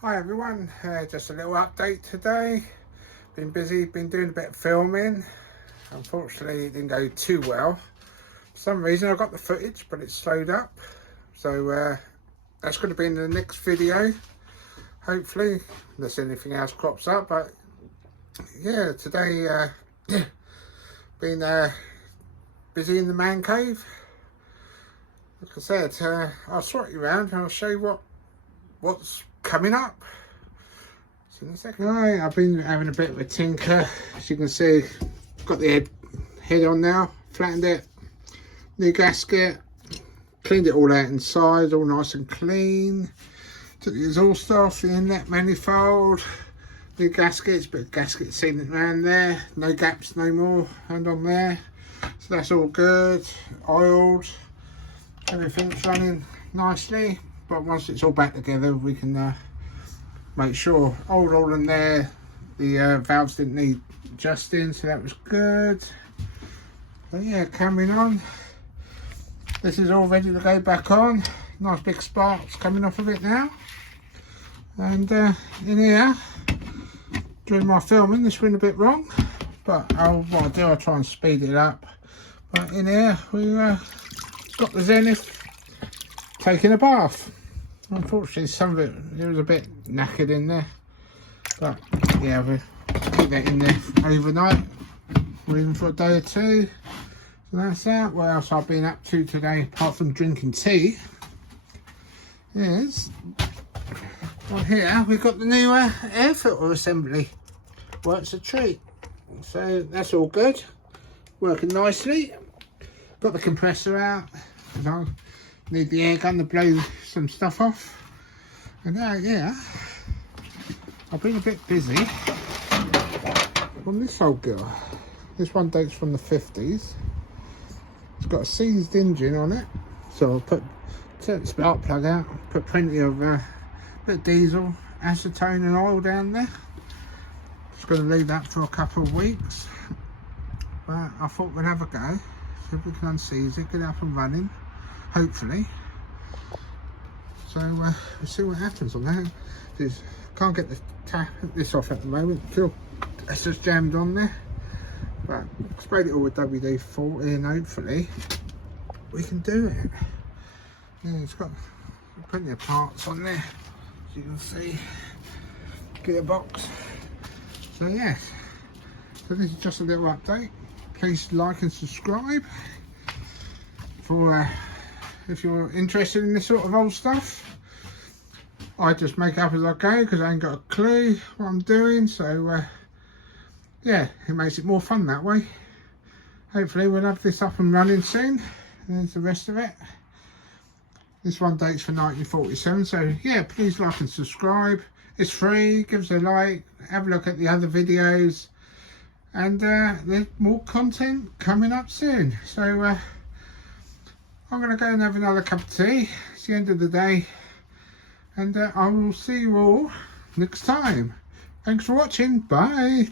Hi everyone, just a little update today. Been busy, been doing a bit of filming. Unfortunately it didn't go too well. For some reason I got the footage but it slowed up. So that's going to be in the next video. Hopefully, unless anything else crops up. But yeah, today been busy in the man cave. Like I said, I'll sort you around and I'll show you what's coming up. See in a second. Right, I've been having a bit of a tinker. As you can see, got the head on now, flattened it, new gasket, cleaned it all out inside, all nice and clean. Took the exhaust off, the inlet manifold, new gaskets, bit of gasket sealant around there, no gaps no more, and on there. So that's all good, oiled, everything's running nicely. But once it's all back together, we can make sure all in there. The valves didn't need adjusting, so that was good. But yeah, coming on. This is all ready to go back on. Nice big sparks coming off of it now. And in here, during my filming, this went a bit wrong. But what I do, I try and speed it up. But in here, we got the Zenth taking a bath. Unfortunately, some of it was a bit knackered in there, but yeah, we'll keep that in there overnight or even for a day or two. So that's that. What else I've been up to today, apart from drinking tea, is on here we've got the new air filter assembly. Works a treat. So that's all good, working nicely. Got the compressor out. Need the air gun to blow some stuff off. And yeah, I've been a bit busy on this old girl. This one dates from the 50s. It's got a seized engine on it. So I'll take the spark plug out, put plenty of bit of diesel, acetone and oil down there. Just going to leave that for a couple of weeks. But I thought we'd have a go. See if we can unseize it, get it up and running. Hopefully. So we'll see what happens on that. Just can't get this off at the moment. It's just jammed on there. But sprayed it all with WD-40 and hopefully we can do it. Yeah, it's got plenty of parts on there, as you can see. Gearbox. So yes. So this is just a little update. Please like and subscribe for if you're interested in this sort of old stuff. I just make up as I go because I ain't got a clue what I'm doing, so yeah, it makes it more fun that way. Hopefully we'll have this up and running soon, and there's the rest of it. This one dates for 1947, so yeah, please like and subscribe. It's free, give us a like, have a look at the other videos, and there's more content coming up soon. So I'm going to go and have another cup of tea. It's the end of the day. And I will see you all next time. Thanks for watching. Bye.